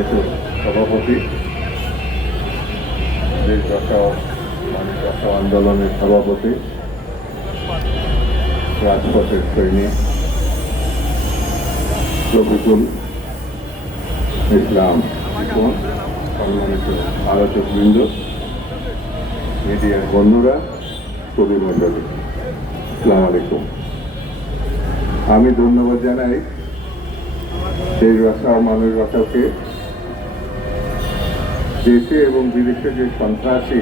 সম্মানিত সভাপতি, দেশ রক্ষা মানুষ রক্ষা আন্দোলনের সভাপতি, রাজপথের সৈনিক রফিকুল ইসলাম, সম্মানিত আলোচকবৃন্দ, মিডিয়ার বন্ধুরা, কবি মণ্ডলী, আসসালামু আলাইকুম। আমি ধন্যবাদ জানাই দেশ রক্ষা ও মানুষ রক্ষাকে। দেশে এবং বিদেশে যে সন্ত্রাসী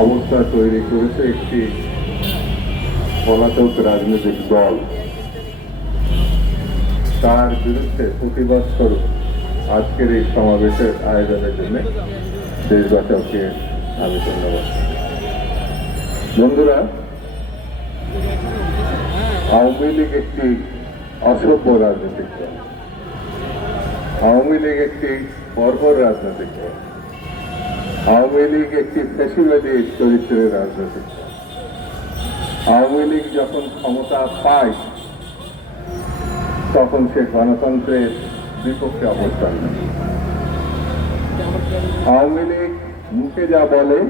অবস্থা তৈরি করেছে একটি পলাতক রাজনৈতিক দল, তার বিরুদ্ধে প্রতিবাদ স্বরূপ আজকের এই সমাবেশের আয়োজনের জন্য দেশ বাঁচাওকে আমি ধন্যবাদ। বন্ধুরা, আওয়ামী লীগ একটি অসভ্য রাজনৈতিক দল, আওয়ামী লীগ একটি বর্বর রাজনৈতিক দল, আওয়ামী লীগ একটি ফ্যাসিবাদী চরিত্রের রাজনৈতিক দল। আওয়ামী লীগ যখন ক্ষমতা পায় তখন সে গণতন্ত্রের বিপক্ষে অবস্থান নেয়। আওয়ামী লীগ মুখে যা বলে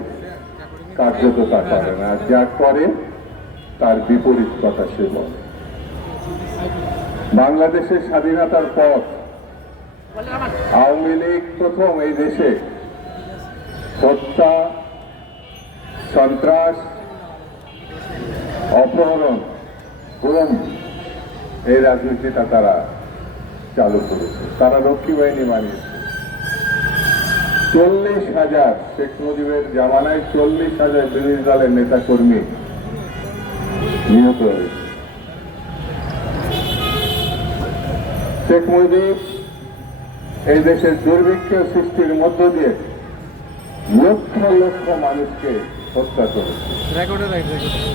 কার্যত তা করে না, যা করে তার বিপরীত কথা সে বলে। বাংলাদেশের স্বাধীনতার পর আওয়ামী লীগ প্রথম এই দেশে হত্যা, সন্ত্রাস, অপহরণ, গুম এই রাজনীতিটা তারা চালু করেছে। তারা রক্ষী বাহিনী বানিয়েছে। 40,000 শেখ মুজিবের জামানায় 40,000 বিরোধী দলের নেতা কর্মী নিহত হয়েছে। শেখ মুজিব এই দেশের দুর্ভিক্ষ সৃষ্টির মধ্য দিয়ে লক্ষ লক্ষ মানুষকে হত্যা করেছে।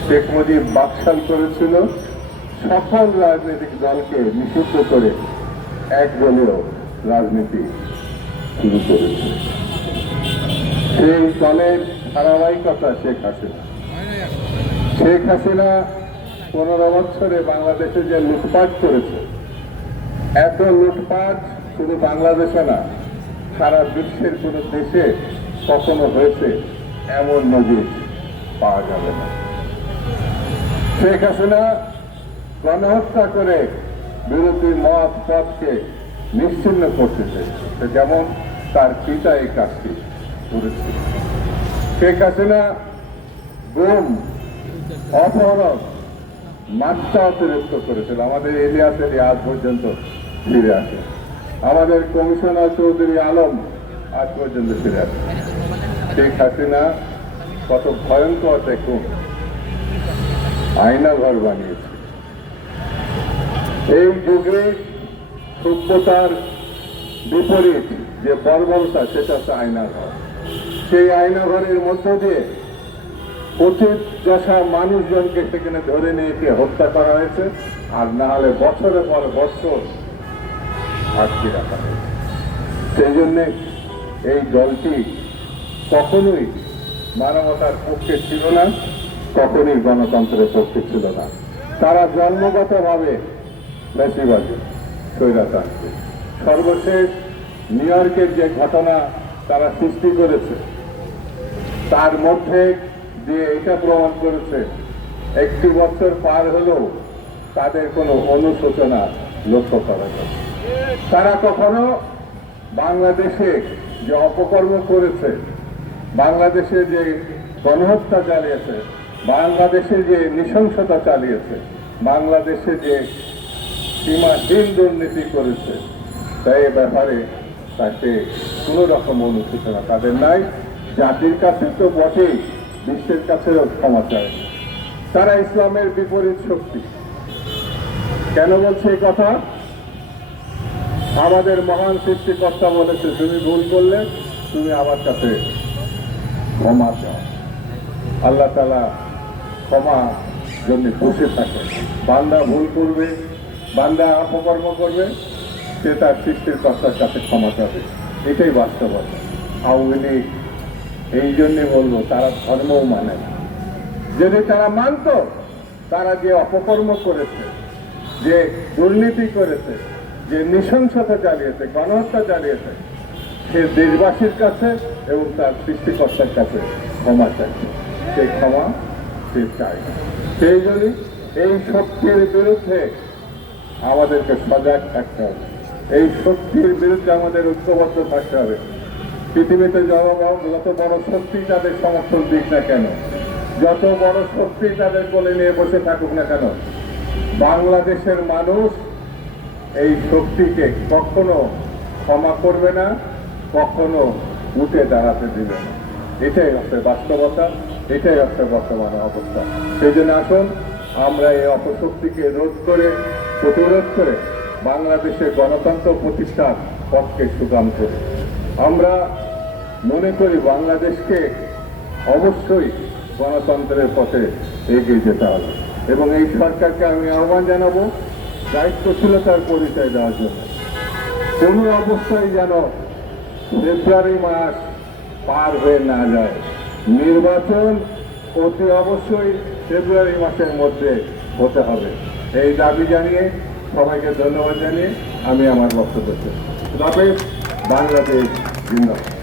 শেখ মুজিব বাকশাল করেছিল, সকল রাজনৈতিক দলকে নিষিদ্ধ করে একদলীয় রাজনীতি শুরু করেছে। সেই দলের ধারাবাহিকতা শেখ হাসিনা। শেখ হাসিনা 15 বছরে বাংলাদেশে যে লুটপাট করেছে, এত লুটপাট শুধু বাংলাদেশে না, সারা বিশ্বের কোন দেশে কখনো হয়েছে এমন নজির পাওয়া যাবে না। শেখ হাসিনা গণহত্যা করে বিরোধী মত পথকে নিশ্চিহ্ন করতে চেয়েছে, যেমন তার পিতা এই কাজটি করেছে। শেখ হাসিনা গুম, অপহরণ মাত্রা অতিরিক্ত করেছিল। আমাদের ইলিয়াসের আজ পর্যন্ত ফিরে আসে, আমাদের কমিশনার চৌধুরী আলম আজ পর্যন্ত ফিরে আসে। শেখ হাসিনা কত ভয়ঙ্কর দেখুন, আয়নাঘর বানিয়েছে। এই যুগে সভ্যতার বিপরীত যে বর্বরতা, সেটা হচ্ছে আয়নাঘর। সেই আয়নাঘরের মধ্য দিয়ে অতীত দশা মানুষজনকে সেখানে ধরে নিয়ে গিয়ে হত্যা করা হয়েছে, আর না হলে বছরের পর বছর আটকে রাখা হয়েছে। সেই জন্যে এই দলটি কখনোই মানবতার পক্ষে ছিল না, কখনোই গণতন্ত্রের পক্ষে ছিল না। তারা জন্মগতভাবে ফ্যাসিবাদী, স্বৈরতান্ত্রিক। সর্বশেষ নিউ ইয়র্কের যে ঘটনা তারা সৃষ্টি করেছে, তার মধ্যে দিয়ে এটা প্রমাণ করেছে 1 বছর পার হলেও তাদের কোনো অনুশোচনা লক্ষ্য করা যায়। তারা কখনো বাংলাদেশে যে অপকর্ম করেছে, বাংলাদেশে যে গণহত্যা চালিয়েছে, বাংলাদেশে যে নৃশংসতা চালিয়েছে, বাংলাদেশে যে সীমাহীন দুর্নীতি করেছে, তাই ব্যাপারে তাকে কোনো রকম অনুশোচনা তাদের নাই। জাতির কাছে তো বটেই, বিশ্বের কাছেও ক্ষমা চায়। তারা ইসলামের বিপরীত শক্তি। কেন বলছে এই কথা? আমাদের মহান সৃষ্টিকর্তা বলেছে, তুমি ভুল করলে তুমি আমার কাছে ক্ষমা চাও। আল্লাহ তাআলা ক্ষমা জন্য বসে থাকে। বান্দা ভুল করবে, বান্দা অপকর্ম করবে, সে তার সৃষ্টির কর্তার কাছে ক্ষমা চাবে। এটাই বাস্তবতা। আওয়ামী লীগ এই জন্যে বলবো, তারা ধর্মও মানে না। যদি তারা মানত, তারা যে অপকর্ম করেছে, যে দুর্নীতি করেছে, যে নৃশংসতা চালিয়েছে, গণহত্যা চালিয়েছে, সে দেশবাসীর কাছে এবং তার সৃষ্টিকর্তার কাছে ক্ষমা চাইছে। সেই ক্ষমা সে চায়। সেই জন্যই এই শক্তির বিরুদ্ধে আমাদেরকে সজাগ থাকতে হবে। এই শক্তির বিরুদ্ধে আমাদের ঐক্যবদ্ধ থাকতে হবে। পৃথিবীতে যত বড় শক্তি তাদের সমর্থন দিক না কেন, যত বড় শক্তি তাদের কোলে নিয়ে বসে থাকুক না কেন, বাংলাদেশের মানুষ এই শক্তিকে কখনো ক্ষমা করবে না, কখনো উঠে দাঁড়াতে দিবে না। এটাই হচ্ছে বাস্তবতা, এটাই হচ্ছে বর্তমান অবস্থা। সেই জন্য আসুন আমরা এই অপশক্তিকে রোধ করে, প্রতিরোধ করে বাংলাদেশের গণতন্ত্র প্রতিষ্ঠার পথকে সুগম করি। আমরা মনে করি বাংলাদেশকে অবশ্যই গণতন্ত্রের পথে এগিয়ে যেতে হবে এবং এই সরকারকে আমি আহ্বান জানাবো দায়িত্বশীলতার পরিচয় দেওয়ার জন্য। কোনো অবস্থায় যেন ফেব্রুয়ারি মাস পার হয়ে না যায়। নির্বাচন অতি অবশ্যই ফেব্রুয়ারি মাসের মধ্যে হতে হবে। এই দাবি জানিয়ে সবাইকে ধন্যবাদ জানিয়ে আমি আমার বক্তব্য শেষ করছি। তবে বাংলাদেশ জিন্দাবাদ।